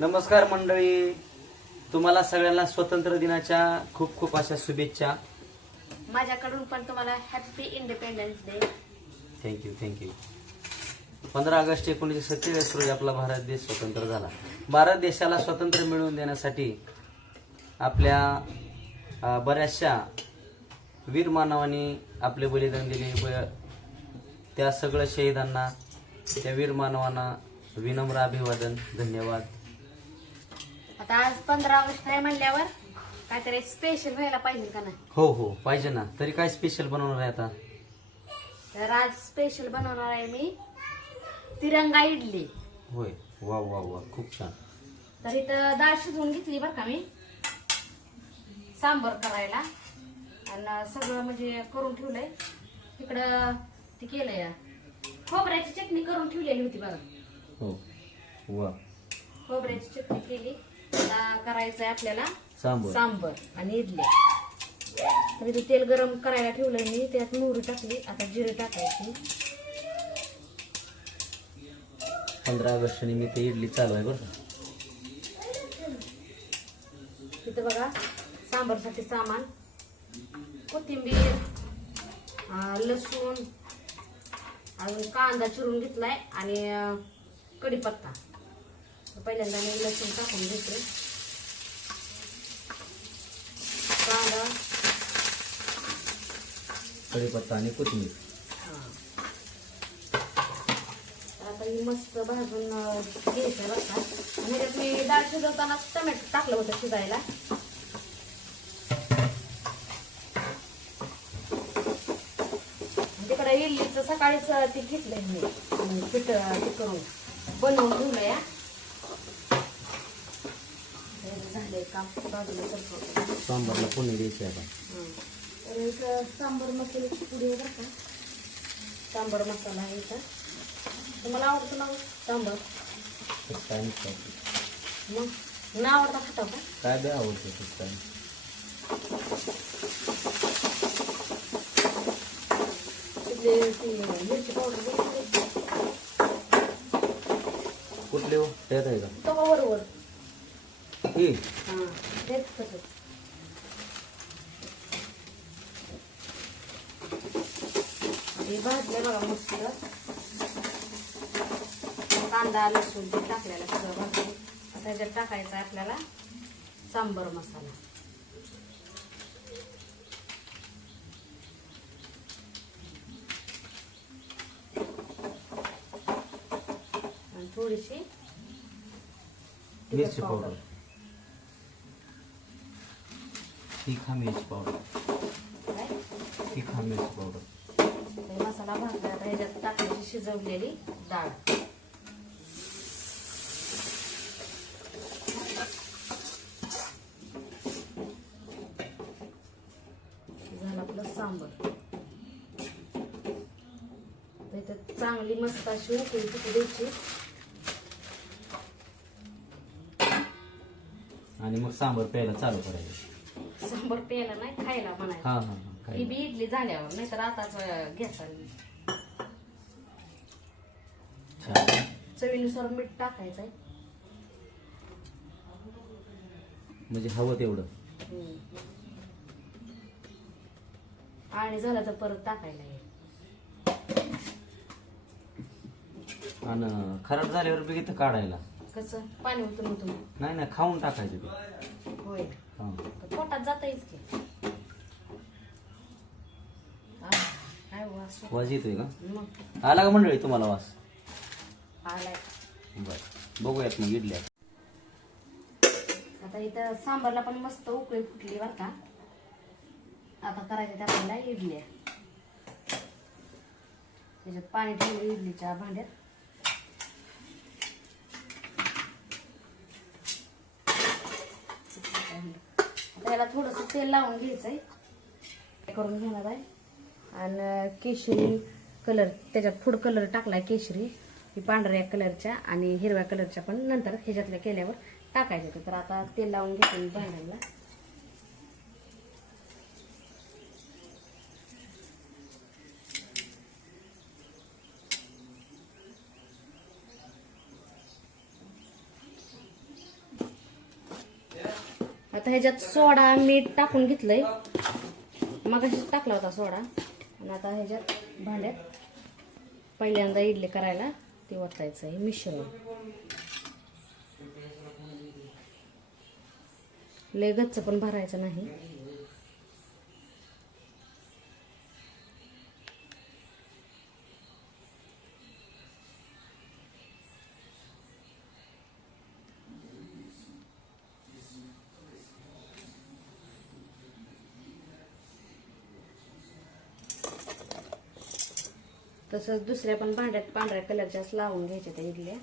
नमस्कार मंडळी. तुम्हाला सगळ्यांना स्वतंत्र दिनाच्या खूप खूप अशा शुभेच्छा. माझ्याकडून पण तुम्हाला happy independence day thank you thank you पंधरा ऑगस्ट एकोणीसशे सत्तेचाळीस रोजी आपला भारत देश स्वतंत्र झाला. भारत देशाला स्वातंत्र्य मिळवून देण्यासाठी आपल्या अ, बऱ्याचशा वीर मानवांनी आपले बलिदान दिले. ब- त्या सगळ्या शहीदांना त्या वीर मानवांना विनम्र अभिवादन धन्यवाद. आता आज पंधरा ऑगस्ट आहे म्हणल्यावर काहीतरी स्पेशल व्हायला पाहिजे का नाही? हो हो पाहिजे ना. तरी काय स्पेशल बनवणार आहे आता? तर आज स्पेशल बनवणार आहे मी तिरंगा इडली. होय. वा वा वा. खूप छान. तर इथं डाळ शिजवून घेतली बरं का मी. सांबर करायला. आणि सगळं म्हणजे करून ठेवलंय. तिकडं ते केलंय. खोबऱ्याची चटणी करून ठेवलेली होती बघा. हो. वा. खोबऱ्याची चटणी केली. आता करायचंय आपल्याला सांबर. सांबर आणि इडली. तर इथे तेल गरम करायला ठेवलंय मी त्यात मोहरी टाकली आता जिरे टाकायची. पंधरा ऑगस्ट निमित्त इडली चालू आहे बरं तिथं बघा सांबारसाठी सामान कोथिंबीर लसूण अजून कांदा चिरून घेतलाय आणि कढीपत्ता. पहिल्यांदा मी लसूण टाकून घेते. कांदा. कढीपत्ता आणि कोथिंबीर. आता ही मस्त भाजून घ्यायचं बरं का मी डाळ शिजवताना टमॅटो टाकलं होतं शिजायला. तिकडे इडलीचं सकाळीच ते घेतलंय मी. पीठ करून बनवून ठेवलं या काम बाजूला. सांबारला पुणे द्यायची आता. तर सांबर मसाल्याची पुडी आहे बरं का सांबर मसाला आहे इथं तुम्हाला आवडतो ना सांबर तर काय नाही मग ना आवडता खातो का काय बी आवडतं तर काय तिथले ती मिरची पावडर बघितली कुठले हो त्यात आहे का तो का बरोबर ही हां तेच तसंच हे भाजले बघा मस्त कांदा लसूण ते टाकलेलं सगळं भाजून. आता ह्याच्यात टाकायचं आहे आपल्याला सांबर मसाला. आणि थोडीशी मिरची पावडर. तिखा मिरची पावडर? तिखा मिरची पावडर. मसाला भाजला. आता ह्याच्यात टाकायची शिजवलेली डाळ. झालं आपलं सांबर. इथं चांगली मस्त अशी उकळी द्यायची. आणि मग सांबार प्यायला चालू करायचं. सांबर प्यायला नाही खायला म्हणायचं. हा हा हा ही काय बी इडली झाल्यावर नाहीतर आताच घ्यायचा. छान. चवीनुसार मीठ टाकायचं आहे. म्हणजे हवं तेवढं. आणि झालं तर परत टाकायला येईल आणि खराब झाल्यावर बी इथं काढायला. कसं? पाणी होतं नव्हतं नाही नाही खाऊन टाकायचं ते. होय. हा. तर पोटात जाता येईल की? आ, काय वास वाज येतोय का? मग. आला का मंडळी तुम्हाला वास? आलाय बर. बघूयात मग इडल्या. आता इथं सांबारला पण मस्त उकळी फुटली बरं का. आता करायचं त्या आपल्याला इडल्या. त्याच्यात पाणी ठेवलं इडलीच्या भांड्यात. त्याला थोडंसं तेल लावून घ्यायचंय. करून घेणार आहे. आणि केशरी कलर त्याच्यात फूड कलर टाकलाय केशरी. ही पांढऱ्या कलरच्या आणि हिरव्या कलरच्या पण नंतर ह्याच्यातल्या केल्यावर टाकायचं होतं. तर आता तेल लावून घेतो मी भांड्याला. आता ह्याच्यात सोडा मीठ टाकून घेतलंय. मग टाकला होता सोडा. आणि आता ह्याच्यात भांड्यात पहिल्यांदा इडली करायला ते ओतायचं आहे मिश्रण. लय गच्च पण भरायचं नाही. तसंच दुसऱ्या पण भांड्यात पांढऱ्या कलरच्याच लावून घ्यायच्या त्या इडल्या.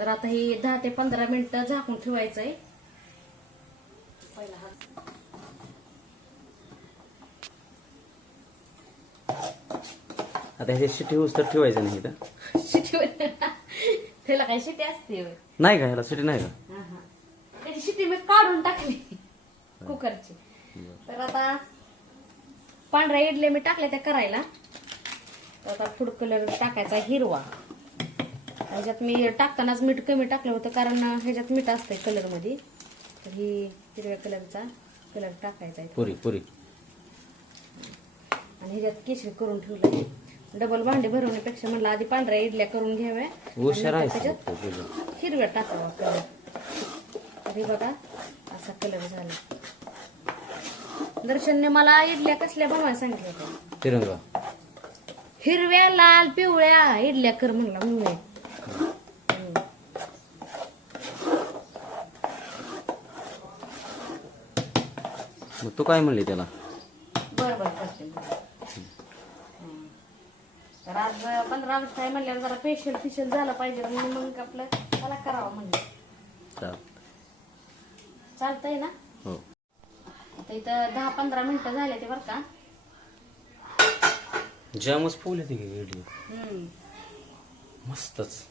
तर आता ही दहा ते पंधरा मिनिटं झाकून ठेवायचं आहे पहिला आता हे शिटी होऊस तर ठेवायचं नाही का शिटी त्याला काही शिटी असते होय. नाही का? ह्याला शिटी नाही का? हा, हा. त्याची शिटी मी काढून टाकली. कुकरची. तर आता पांढऱ्या इडल्या मी टाकल्या त्या करायला. तर आता फूड कलर टाकायचा हिरवा. ह्याच्यात मी टाकतानाच मीठ कमी टाकलं होतं कारण ह्याच्यात मीठ असतंय कलरमध्ये तर ही हिरव्या कलरचा कलर टाकायचा आहे पुरी पुरी. आणि ह्याच्यात केशरी करून ठेवलं डबल भांडे भरवण्यापेक्षा म्हणलं आधी पांढऱ्या इडल्या करून घ्याव्या. हुशार आहे त्याच्यात. हिरव्या टाकावा कलर. तरी बघा असा कलर झाला. दर्शनने मला इडल्या कसल्या बनवायला सांगितल्या होत्या? तिरंगा. हिरव्या लाल पिवळ्या इडल्या कर म्हणला मम्मी मग तू काय म्हणली त्याला? बर बर करते हं. तर आज पंधरा ऑगस्ट आहे म्हणल्यावर जरा फेशियल फिशियल झालं पाहिजे म्हणून मग आपलं मला करावं म्हणलं. चाल चालतंय ना? हो. आता इथं दहा पंधरा मिनिटं झाले ते बरं का? जामच फुल येते हम्म. मस्तच.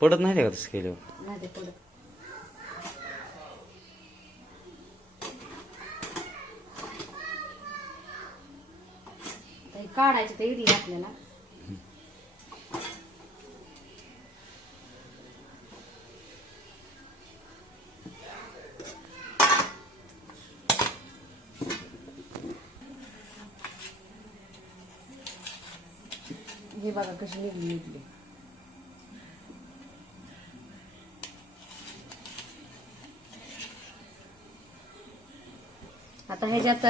पडत नाही का तसं केल्यावर? नाही ते पडत. काढायचं ते इडली आपल्याला हे बघा कशी निघली इडली. आता ह्याच्यात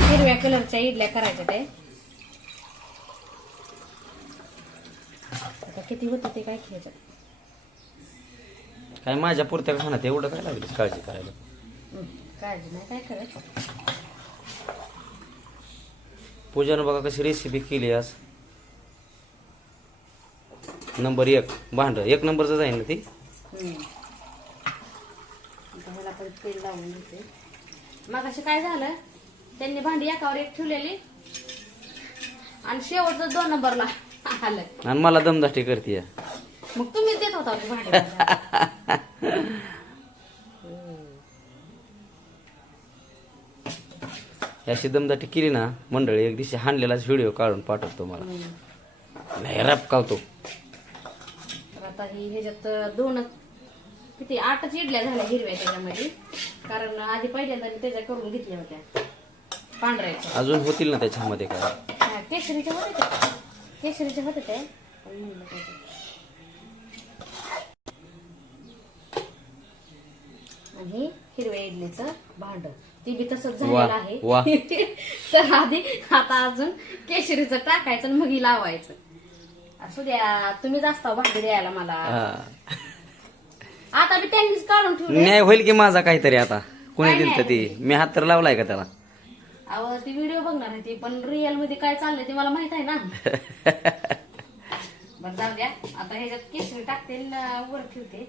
हिरव्या कलरच्या इडल्या करायच्या ते आता किती होतं ते काय ह्याच्यात काय माझ्या पुरत्या खाण्यात एवढं काय लागली काळजी करायला? काळजी नाही काय करत पूजानं बघा कशी रेसिपी केली आज. नंबर एक भांड. एक नंबरचं जाईल ना ती? हं. आता ह्याला पण तेल लावून घेते. मग काय झालं? त्यांनी भांडी एकावर एक ठेवलेली. आणि शेवटचं दोन नंबरला. आणि मला दमदाटी करते मग तुम्हीच देत होता भांडी अशी दमदाटी केली ना मंडळी एक दिवशी हाणलेलाच व्हिडिओ काढून पाठवतो मला. नाही रपकावतो आता ही ह्याच्यात दोन किती आठच इडल्या झाल्या हिरव्या त्याच्यामध्ये. कारण आधी पहिल्यांदा मी त्याच्या करून घेतल्या होत्या. पांढऱ्याच्या. अजून होतील ना त्याच्यामध्ये काय? हा, केशरीच्या केशरीच्या होते ते पण म्हणलं. आणि हिरव्या इडलीचं भांड. ते बी तसंच झालेलं वा. आहे तर आधी आता अजून केशरीचं टाकायचं आणि मग ही लावायचं. असू द्या तुम्हीच असता भांडी द्यायला मला. आता बी त्यांनीच काढून ठेवले न्याय होईल की माझा काहीतरी आता. कोणी काय दिलं ती? मी हात तर लावलाय का त्याला? अहो ती व्हिडिओ बघणार आहे ती पण रिअलमध्ये काय चाललंय ते मला माहीत आहे ना. जाऊ द्या. आता ह्याच्यात केशरी टाकते वर ठेवते.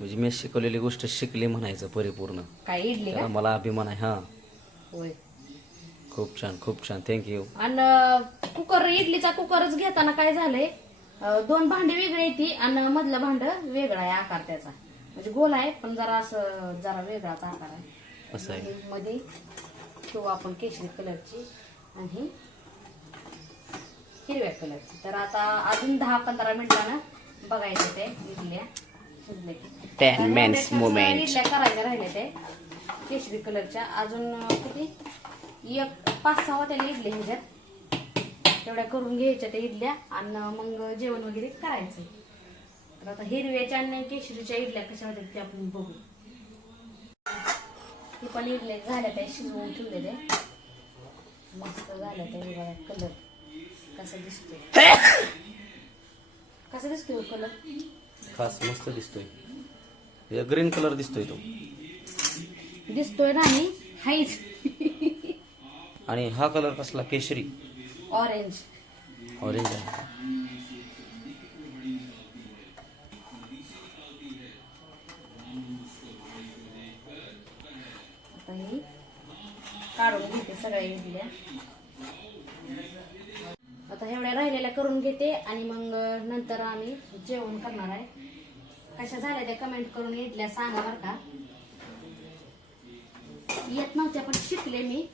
म्हणजे मी शिकवलेली गोष्ट शिकली म्हणायचं परिपूर्ण. काय इडली का? मला अभिमान आहे हा. खूप छान खूप छान. थँक्यू आणि कुकर इडलीचा कुकरच घेताना काय झालंय? दोन भांडी वेगळी येते आणि मधलं भांड वेगळा आहे आकार त्याचा. म्हणजे गोल आहे पण जरा असं जरा वेगळाच आकार आहे. असं आहे. आणि मध्ये ठेवू आपण केशरी कलरची आणि हिरव्या कलरची. तर आता अजून दहा पंधरा मिनिटानं बघायचं ते इडल्या करायच्या राहिल्या ते केशरी कलरच्या. अजून किती? एक पाच सहा होत्या इडल्या ह्याच्यात. तेवढ्या करून घ्यायच्या त्या इडल्या आणि मग जेवण वगैरे करायचं. तर आता हिरव्याच्या आणि केशरीच्या इडल्या कशा होत्या ते आपण बघू. ही पण इडल्या झाल्या त्या शिजवून ठेवलेल्या. मस्त झाल्या त्या हे बघा कलर कसा दिसतोय. कसा दिसतोय कलर खास मस्त दिसतोय. ग्रीन कलर दिसतोय तो. दिसतोय ना आणि हाईच. आणि हा कलर कसला? केशरी. ऑरेंज ऑरेंज आता ही काढून घेते सगळ्या इडल्या आता एवढ्या राहिलेल्या करून घेते आणि मग नंतर आम्ही जेवण करणार आहे. कशा झाल्या त्या कमेंट करून इडल्या सांगा बरं का. येत नव्हत्या पण शिकले मी.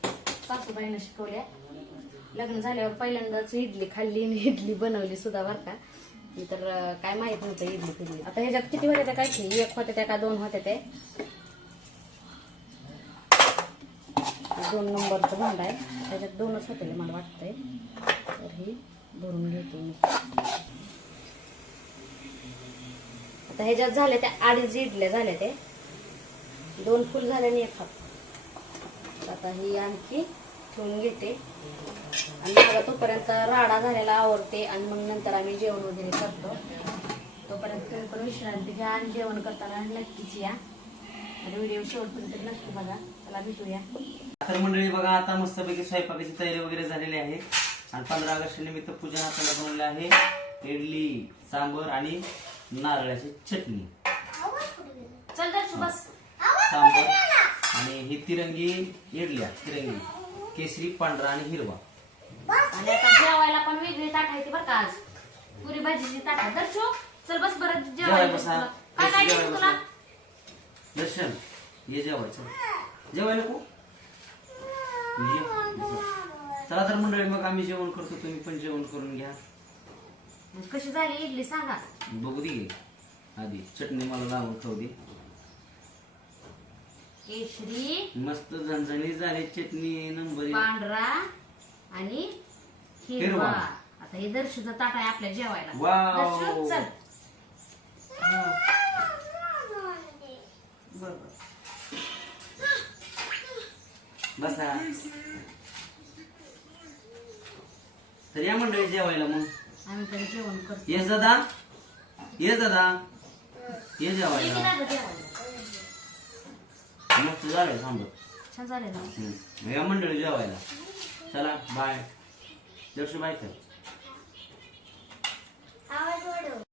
सासूबाईनं शिकवल्या. लग्न झाल्यावर पहिल्यांदाच इडली खाल्ली आणि इडली बनवली सुद्धा बरं का. तर काय माहीत नव्हतं इडली कधी आता ह्याच्यात किती होत्या त्या काय की? एक होत्या त्या का दोन होत्या ते दोन नंबरचं भांड आहे. त्याच्यात दोनच होते मला वाटतंय. तर ही भरून घेते मी. आता ह्याच्यात झाल्या त्या अडीच इडल्या झाल्या ते दोन फुल झाले आणि एक हात आता ही आणखी ठेवून घेते. आणि माझा तोपर्यंत राडा झालेला आवडते आणि मग नंतर आम्ही जेवण वगैरे करतो. तोपर्यंत तुम्ही पण विश्रांती घ्या आणि जेवण करताना नक्कीच या. आणि व्हिडिओ शेवटपर्यंत नक्की बघा. चला भेटूया. तर मंडळी बघा आता मस्तपैकी स्वयंपाकाची तयारी वगैरे झालेली आहे. आणि पंधरा ऑगस्ट निमित्त पूजन आपल्याला बनवले आहे. इडली सांबर आणि नारळाची चटणी. चल दर्शू बस. सांबर आणि ही तिरंगी इडल्या तिरंगी केसरी पांढरा आणि हिरवा. आणि आता जेवायला पण वेगळी ताट आहे ती बरं का आज. पुरी भाजीची ताट आहे. दर्शू चल बस बरं जेवायला जेवायला बसा. तुला. काय काय जेवायला तुला बसा. दर्शन ये जेवायचं. जेवायला को ये. चला तर मंडळी मग आम्ही जेवण करतो. तुम्ही पण जेवण करून घ्या. मग कशी झाली इडली? सांगा. बघू दे. आधी चटणी मला लावून खाऊ दे. केशरी मस्त झणझणी झाली चटणी नंबर पांढरा आणि हिरवा. हिरवा. आता हे दर्शूचं ताट आहे आपल्या जेवायला. वाव. दर्शू चल. बसा तर या मंडळी जेवायला मग. आम्ही जेवण करतो. दादा ये दादा ये किती जेवायला. मस्त छान झाले ना? हम्म. या मंडळी जेवायला. चला बाय दर्शू बाय कर.